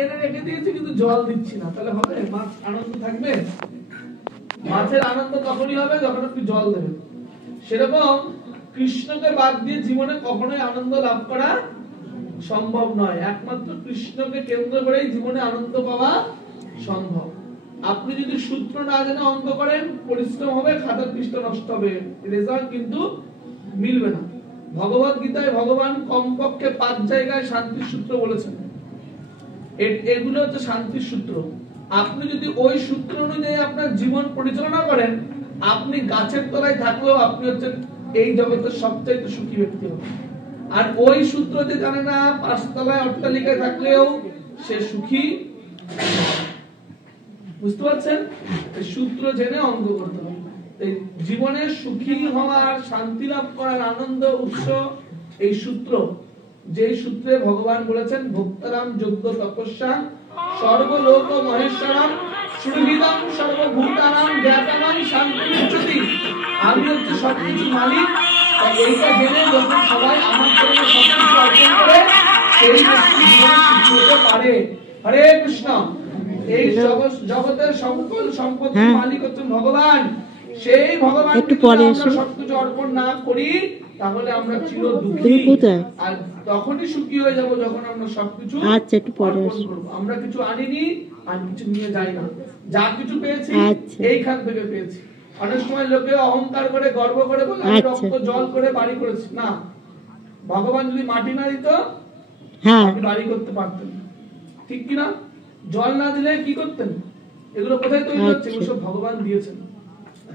এনে রেখে দিয়েছি কিন্তু জল দিচ্ছি না, তাহলে হবে? মাছ আনন্দ থাকবে? মাছের আনন্দ তখনই হবে যখন আপনি জল দেবেন। সেরকম কৃষ্ণকে বাদ দিয়ে জীবনে কখনোই আনন্দ লাভ করা সম্ভব নয়। একমাত্র কৃষ্ণকে কেন্দ্র করেই জীবনে আনন্দ পাওয়া সম্ভব। আপনি যদি সূত্র না জেনে অঙ্ক করেন, পরিশ্রম হবে, খাতার পৃষ্ঠা নষ্ট হবে, রেজাল্ট কিন্তু মিলবে না। ভগবত গীতায় ভগবান কমপক্ষে 5 জায়গায় শান্তির সূত্র বলেছেন। এগুলো হচ্ছে শান্তির সূত্র। আপনি যদি ওই সূত্র অনুযায়ী আপনার জীবন পরিচালনা করেন, আপনি গাছের তলায় থাকলেও আপনি হচ্ছেন এই জগতের সবচেয়ে সুখী ব্যক্তি হবেন। আর ওই সূত্র যে জানে না, 5 তলায় অট্টালিকায় থাকলেও সে সুখী। বুঝতে পারছেন? এই সূত্র জেনে অঙ্ক করতে হবে। এই জীবনে সুখী হওয়ার, শান্তি লাভ করার আনন্দ উৎস এই সূত্র, যে সূত্রে ভগবান বলেছেন ভক্তারাম যজ্ঞ তপস্যা সর্বলোক মহেশ্বরম সুহৃদম সর্বভূতানাম জ্ঞাতানাম শান্তিরুচ্যতি। আমি হচ্ছে সবকিছুর মালিক। এইটা জেনে যখন সবাই আমার জন্য সবকিছু অর্জন করে, সেই ব্যক্তি জীবনে সুখী হতে পারে। হরে কৃষ্ণ। এই জগতের সকল সম্পত্তির মালিক হচ্ছেন ভগবান। সেই ভগবান আমরা সবকিছু অর্পণ না করি, তাহলে আমরা চির দুঃখী। আর তখনই সুখী হয়ে যাব যখন আমরা সবকিছু অর্পণ করব। আমরা কিছু আনিনি আর কিছু নিয়ে যাই না, যা কিছু পেয়েছি এইখান থেকে পেয়েছি। অনেক সময় লোকে অহংকার করে, গর্ব করে বলে আমি রক্ত জল করে বাড়ি করেছি। না, ভগবান যদি মাটি না দিত আপনি বাড়ি করতে পারতেন না, ঠিক কিনা? জল না দিলে কি করতেন? এগুলো কোথায় তৈরি হচ্ছে? এগুলো সব ভগবান দিয়েছেন।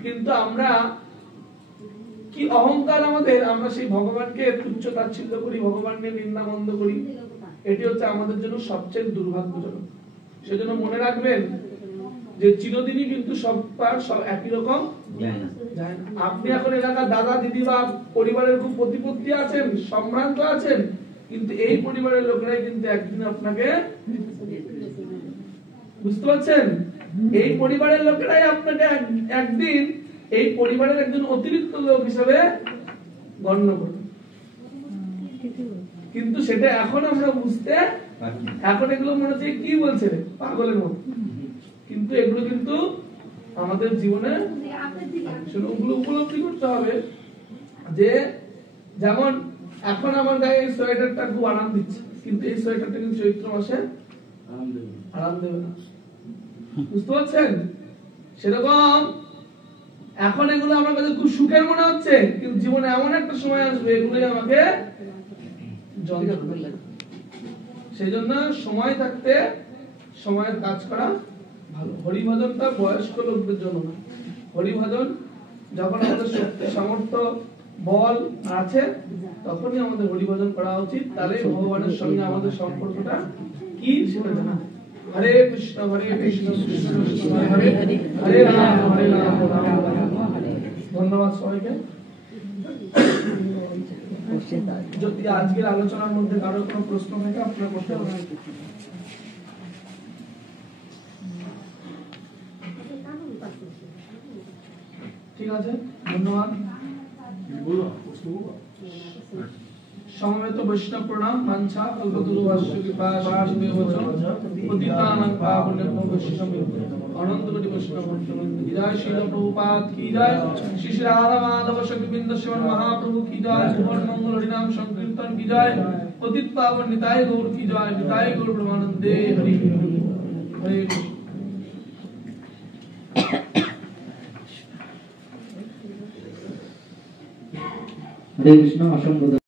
কিন্তু আমরা কি অহংকার আমাদের, আমরা সেই ভগবানকে তুচ্ছ তাচ্ছিল্য করি, ভগবানকে নিন্দা মন্দ করি। এটি হচ্ছে আমাদের জন্য সবচেয়ে দুর্ভাগ্যজনক। সেজন্য মনে রাখবেন যে চিরদিনই কিন্তু সব একই রকম যায় না। আপনি এখন এলাকার দাদা দিদি বা পরিবারের খুব প্রতিপত্তি আছেন, সম্ভ্রান্ত আছেন, কিন্তু এই পরিবারের লোকেরাই কিন্তু একদিন আপনাকে, বুঝতে পারছেন? এই পরিবারের লোকেরাই আপনাকে একদিন এই পরিবারের একজন অতিরিক্ত লোক হিসেবে গণ্য করবে। কিন্তু সেটা এখন আমরা বুঝতে, এখন এগুলো মনে হচ্ছে কি বলছে পাগলের মতো, কিন্তু এগুলো কিন্তু আমাদের জীবনে ওগুলো উপলব্ধি করতে হবে। যে যেমন এখন আমার গায়ে এই সোয়েটারটা খুব আরাম দিচ্ছে, কিন্তু এই সোয়েটারটা কিন্তু চৈত্র মাসে আরাম দেবে না। বুঝতে পারছেন? সেরকম এখন এগুলো আমার কাছে খুব সুখের মনে হচ্ছে, কিন্তু জীবনে এমন একটা সময় আসবে এগুলোই আমাকে যন্ত্রণা লাগবে। সেই জন্য সময় থাকতে সময়ের কাজ করা ভালো। হরিভজনটা বয়স্ক লোকদের জন্য না। হরিভজন যখন আমাদের শক্তি সামর্থ্য বল আছে তখনই আমাদের হরিভজন করা উচিত। তাহলে ভগবানের সঙ্গে আমাদের সম্পর্কটা কি সেটা জানা। হরে কৃষ্ণ হরে কৃষ্ণ কৃষ্ণ কৃষ্ণ হরে হরে, হরে রাম হরে রাম রাম রাম হরে। ধন্যবাদ সবাইকে। যদি আজকের আলোচনার মধ্যে কারো কোনো প্রশ্ন থাকে আপনারা করতে পারেন। ঠিক আছে, ধন্যবাদ। সমবেত বৈষ্ণব প্রণাম। বাঞ্ছা কল্পতরুভ্যশ্চ কৃপা সিন্ধুভ্যঃ পতিতানাং পাবনেভ্যো বৈষ্ণবেভ্যো অনন্ত কোটি বৈষ্ণব বৃন্দ কি জয়। শ্রীল প্রভুপাদ কি জয়। শ্রী শ্রী রাধা মাধব সখীবৃন্দ শ্রীমন মহাপ্রভু কি জয়। ভুবন মঙ্গল হরিনাম সংকীর্তন কি জয়। পতিত পাবন নিতাই গৌর কি জয়। নিতাই গৌর প্রেমানন্দে হরি হরে। হরে কৃষ্ণ। অসংখ্য